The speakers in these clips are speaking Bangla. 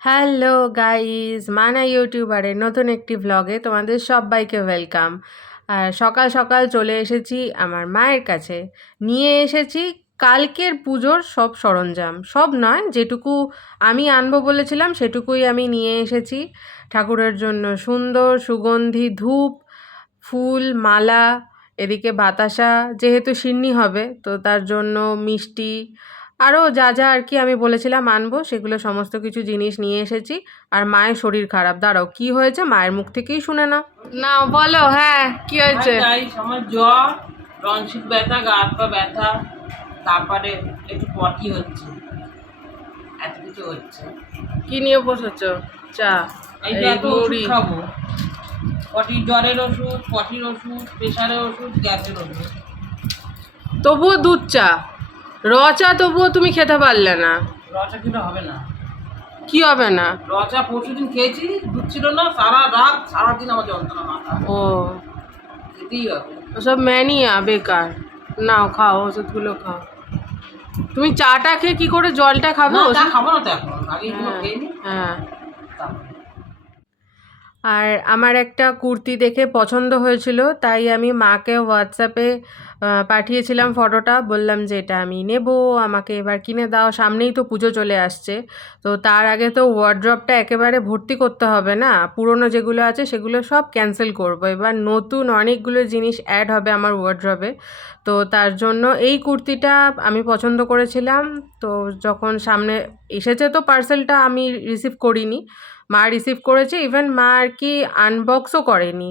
হ্যালো গাইস, মানা ইউটিউবারের নতুন একটি ভ্লগে তোমাদের সবাইকে ওয়েলকাম। আর সকাল সকাল চলে এসেছি আমার মায়ের কাছে। নিয়ে এসেছি কালকের পুজোর সব সরঞ্জাম, সব নয়, যেটুকু আমি আনবো বলেছিলাম সেটুকুই আমি নিয়ে এসেছি। ঠাকুরের জন্য সুন্দর সুগন্ধি ধূপ, ফুল, মালা, এদিকে বাতাসা, যেহেতু সিন্নি হবে তো তার জন্য মিষ্টি, আরও যা যা আর কি আমি বলেছিলাম আনবো সেগুলো সমস্ত কিছু জিনিস নিয়ে এসেছি। আর মায়ের শরীর খারাপ, দাঁড়াও কি হয়েছে মায়ের মুখ থেকেই শুনে নাও। না বলো, হ্যাঁ কি হয়েছে? আমার জ্বর, টনসিল ব্যথা, গা হাত পা ব্যথা, তারপরে একটু পটি হচ্ছে, এত কিছু হচ্ছে। কি নিয়ে বসেছো? চা, এই যে এই এত ওষুধ মুড়ি। খাবো, পটির জ্বরের ওষুধ, পটির ওষুধ, প্রেশারের ওষুধ, গ্যাসের ওষুধ। তবুও দুধ চা, র চা তবুও তুমি খেতে পারলে না? রচা খেলে হবে না। কি হবে না? রচা পরশুদিন খেয়েছি, দুধ ছিল না, সারা রাত সারাদিন আমার যন্ত্রণা মাথা, ও, খেতেই হবে। ওসব ম্যানিয়া বেকার। নাও খাও, ওষুধগুলো খাও। তুমি চাটা খেয়ে কি করে জলটা খাবে? না, চা ওষুধ। খাবো না তো এখন, আগে এগুলো হ্যাঁ, খেয়ে নি। হ্যাঁ। আর আমার একটা কুর্তি দেখে পছন্দ হয়েছিল, তাই আমি মাকে হোয়াটসঅ্যাপে পাঠিয়েছিলাম ফটোটা, বললাম যে এটা আমি নেব, আমাকে এবার কিনে দাও, সামনেই তো পুজো চলে আসছে। তো তার আগে তো ওয়ার্ড্রপটা একেবারে ভর্তি করতে হবে না, পুরনো যেগুলো আছে সেগুলো সব ক্যান্সেল করব, এবার নতুন অনেকগুলো জিনিস অ্যাড হবে আমার ওয়ার্ড্রপে। তো তার জন্য এই কুর্তিটা আমি পছন্দ করেছিলাম। তো যখন সামনে এসেছে তো পার্সেলটা আমি রিসিভ করিনি, মা রিসিভ করেছে, ইভেন মা আর কি আনবক্সও করেনি,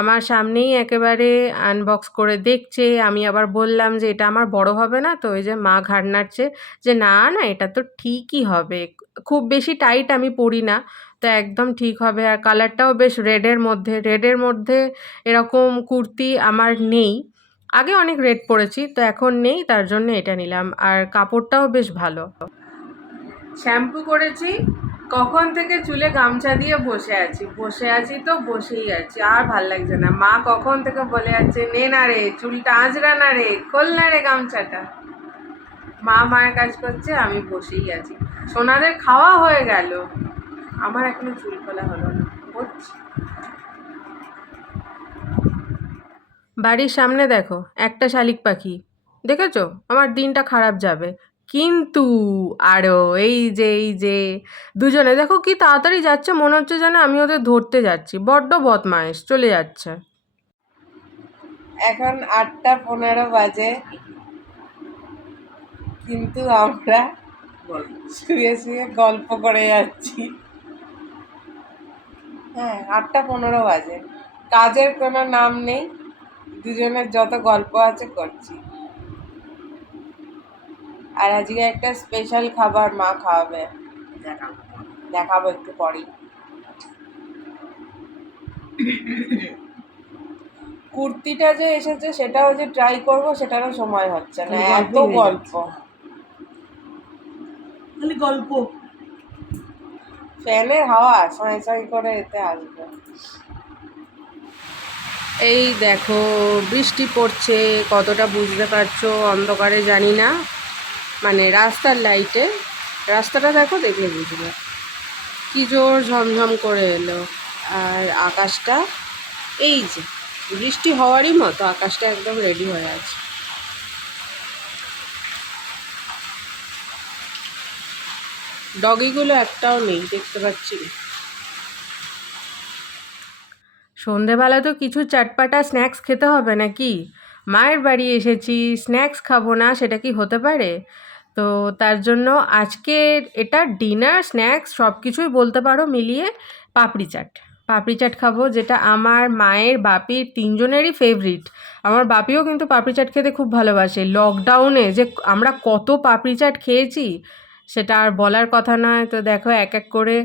আমার সামনেই একেবারে আনবক্স করে দেখছে। আমি আবার বললাম যে এটা আমার বড় হবে না, তো ওই যে মা ঘাড় নাড়ছে যে না না এটা তো ঠিকই হবে, খুব বেশি টাইট আমি পরি না, তো একদম ঠিক হবে। আর কালারটাও বেশ রেডের মধ্যে এরকম কুর্তি আমার নেই, আগে অনেক রেড পরেছি তো এখন নেই, তার জন্য এটা নিলাম। আর কাপড়টাও বেশ ভালো। শ্যাম্পু করেছি, কখন থেকে চুলে গামছা দিয়ে বসে আছি তো বসেই আছি, আর ভাল লাগছে না। মা কখন থেকে বলে যাচ্ছে নে না রে চুলটা আঁচড়া না রে, খোল না রে গামছাটা। মা মায়ের কাজ করছে, আমি বসেই আছি। সোনাদের খাওয়া হয়ে গেল, আমার এখনো চুল খোলা হলো না, হচ্ছে। বাড়ির সামনে দেখো একটা শালিক পাখি, দেখেছো? আমার দিনটা খারাপ যাবে। কিন্তু আরও এই যে দুজনে দেখো কি তাড়াতাড়ি যাচ্ছে, মনে হচ্ছে যেন আমি ওদের ধরতে যাচ্ছি, বড্ড বদমাইশ, চলে যাচ্ছে। এখন 8:15 বাজে, কিন্তু আমরা শুয়ে শুয়ে গল্প করে যাচ্ছি। হ্যাঁ, 8:15 বাজে, কাজের কোনো নাম নেই, দুজনের যত গল্প আছে করছি। আর আজকে একটা স্পেশাল খাবার মা খাওয়াবে, দেখাবো একটু পরেই। কুর্তিটা যে এসেছে সেটাও যে ট্রাই করব সেটারও সময় হচ্ছে না, এত গল্প, খালি গল্প। ফ্যানের হাওয়া সাঁই সাঁই করে এতে আসবে। এই দেখো বৃষ্টি পড়ছে, কতটা বুঝতে পারছো অন্ধকারে জানি না, মানে রাস্তার লাইটে, রাস্তাটা দেখো, দেখলে বুঝবে কি জোর ঝমঝম করে এলো। আর আকাশটা এই যে বৃষ্টি হওয়ারই মতো, আকাশটা একদম রেডি হয়ে আছে। ডগিগুলো একটাও নেই, দেখতে পাচ্ছি না। সন্ধেবেলা তো কিছু চটপাটা স্ন্যাক্স খেতে হবে নাকি? মায়ের বাড়ি এসেছি, স্ন্যাক্স খাবো না সেটা কি হতে পারে? তো তার জন্য আজকের এটা ডিনার স্ন্যাক্স সব কিছুই বলতে পারো মিলিয়ে, পাপড়ি চাট। পাপড়ি চাট খাবো, যেটা আমার মায়ের বাপির তিনজনেরই ফেভারিট। আমার বাপিও কিন্তু পাপড়ি চাট খেতে খুব ভালোবাসে, লকডাউনে যে আমরা কত পাপড়ি চাট খেয়েছি সেটা আর বলার কথা নয়। তো দেখো এক এক করে,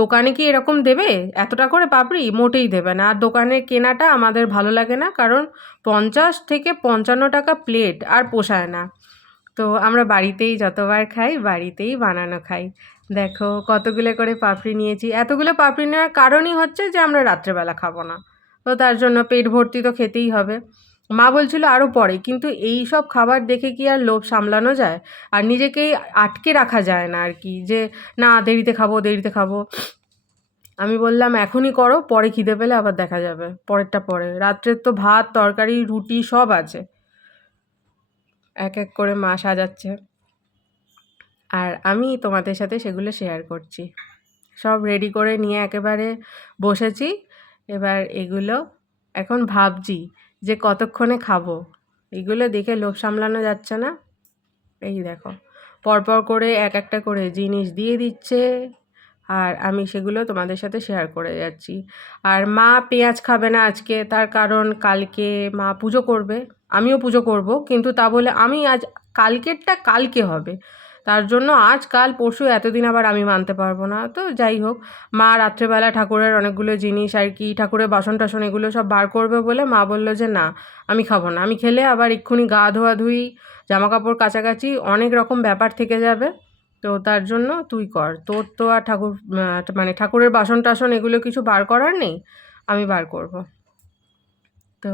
দোকানে কি এরকম দেবে এতটা করে পাপড়ি? মোটেই দেবে না। আর দোকানের কেনাটা আমাদের ভালো লাগে না, কারণ 50 থেকে 55 টাকা প্লেট, আর পোষায় না। তো আমরা বাড়িতেই যতবার খাই বাড়িতেই বানানো খাই। দেখো কতগুলো করে পাপড়ি নিয়েছি, এতগুলো পাপড়ি নেওয়ার কারণই হচ্ছে যে আমরা রাত্রেবেলা খাবো না, তো তার জন্য পেট ভর্তি তো খেতেই হবে। মা বলছিল আরও পরে, কিন্তু এই সব খাবার দেখে কি আর লোভ সামলানো যায়? আর নিজেকেই আটকে রাখা যায় না আর কি, যে না দেরিতে খাবো দেরিতে খাবো। আমি বললাম এখনই করো, পরে খিদে পেলে আবার দেখা যাবে, পরেরটা পরে। রাত্রের তো ভাত তরকারি রুটি সব আছে। এক এক করে মা সাজাচ্ছে আর আমি তোমাদের সাথে সেগুলো শেয়ার করছি। সব রেডি করে নিয়ে একেবারে বসেছি। এবার এগুলো এখন ভাবছি যে কতক্ষণে খাবো। এগুলো দেখে লোভ সামলানো যাচ্ছে না। এই দেখো পরপর করে এক একটা করে জিনিস দিয়ে দিচ্ছে আর আমি সেগুলো তোমাদের সাথে শেয়ার করে যাচ্ছি। আর মা পেঁয়াজ খাবে না আজকে, তার কারণ কালকে মা পুজো করবে, আমিও পুজো করব, কিন্তু তা বলে আমি আজ কালকেরটা কালকে হবে, তার জন্য আজ কাল পরশু এতদিন আবার আমি মানতে পারবো না। তো যাই হোক, মা রাত্রেবেলা ঠাকুরের অনেকগুলো জিনিস আর কি, ঠাকুরের বাসন টাসন এগুলো সব বার করবে বলে মা বললো যে না আমি খাবো না, আমি খেলে আবার এক্ষুনি গা ধোয়াধুয়ি জামা কাপড় কাচাকাচি অনেক রকম ব্যাপার থেকে যাবে, তো তার জন্য তুই কর, তোর তো আর ঠাকুর মানে ঠাকুরের বাসন টাসন এগুলো কিছু বার করার নেই, আমি বার করব। তো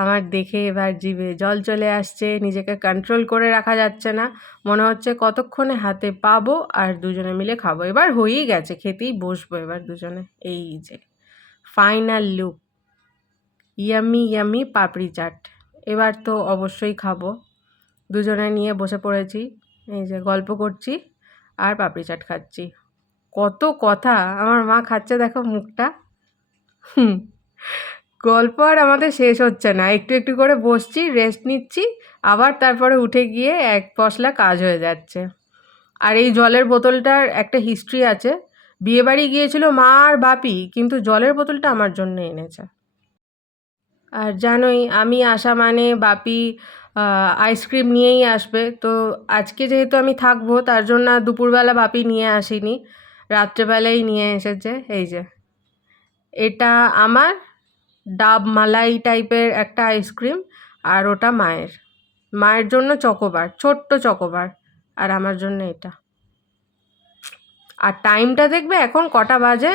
আমার দেখে এবার জিভে জল চলে আসছে, নিজেকে কন্ট্রোল করে রাখা যাচ্ছে না, মনে হচ্ছে কতক্ষণে হাতে পাবো আর দুজনে মিলে খাবো। এবার হয়েই গেছে, খেতেই বসবো এবার দুজনে। এই যে ফাইনাল লুক, ইয়ামি ইয়ামি পাপড়ি চাট। এবার তো অবশ্যই খাবো। দুজনে নিয়ে বসে পড়েছি, এই যে গল্প করছি আর পাপড়ি চাট খাচ্ছি। কত কথা, আমার মা খাচ্ছে দেখো মুখটা। গল্প আর আমাদের শেষ হচ্ছে না, একটু একটু করে বসছি, রেস্ট নিচ্ছি, আবার তারপরে উঠে গিয়ে এক পশলা কাজ হয়ে যাচ্ছে। আর এই জলের বোতলটার একটা হিস্ট্রি আছে। বিয়েবাড়ি গিয়েছিল মা আর বাপি, কিন্তু জলের বোতলটা আমার জন্য এনেছে। আর জানোই আমি আসা মানে বাপি আইসক্রিম নিয়েই আসবে, তো আজকে যেহেতু আমি থাকবো তার জন্য আর দুপুরবেলা বাপি নিয়ে আসেনি, রাত্রেবেলাই নিয়ে এসেছে। এই যে এটা আমার ডাব মালাই টাইপের একটা আইসক্রিম, আর ওটা মায়ের, মায়ের জন্য চকোবার, ছোট্ট চকোবার, আর আমার জন্য এটা। আর টাইমটা দেখবে এখন কটা বাজে,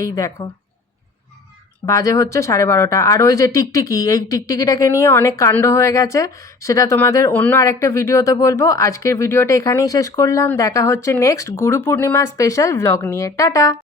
এই দেখো বাজে হচ্ছে 12:30। আর ওই যে টিকটিকি, এই টিকটিকিটাকে নিয়ে অনেক কাণ্ড হয়ে গেছে, সেটা তোমাদের অন্য আরেকটা ভিডিওতে বলবো। আজকের ভিডিওটা এখানেই শেষ করলাম, দেখা হচ্ছে next Guru Purnima special blog নিয়ে। টাটা।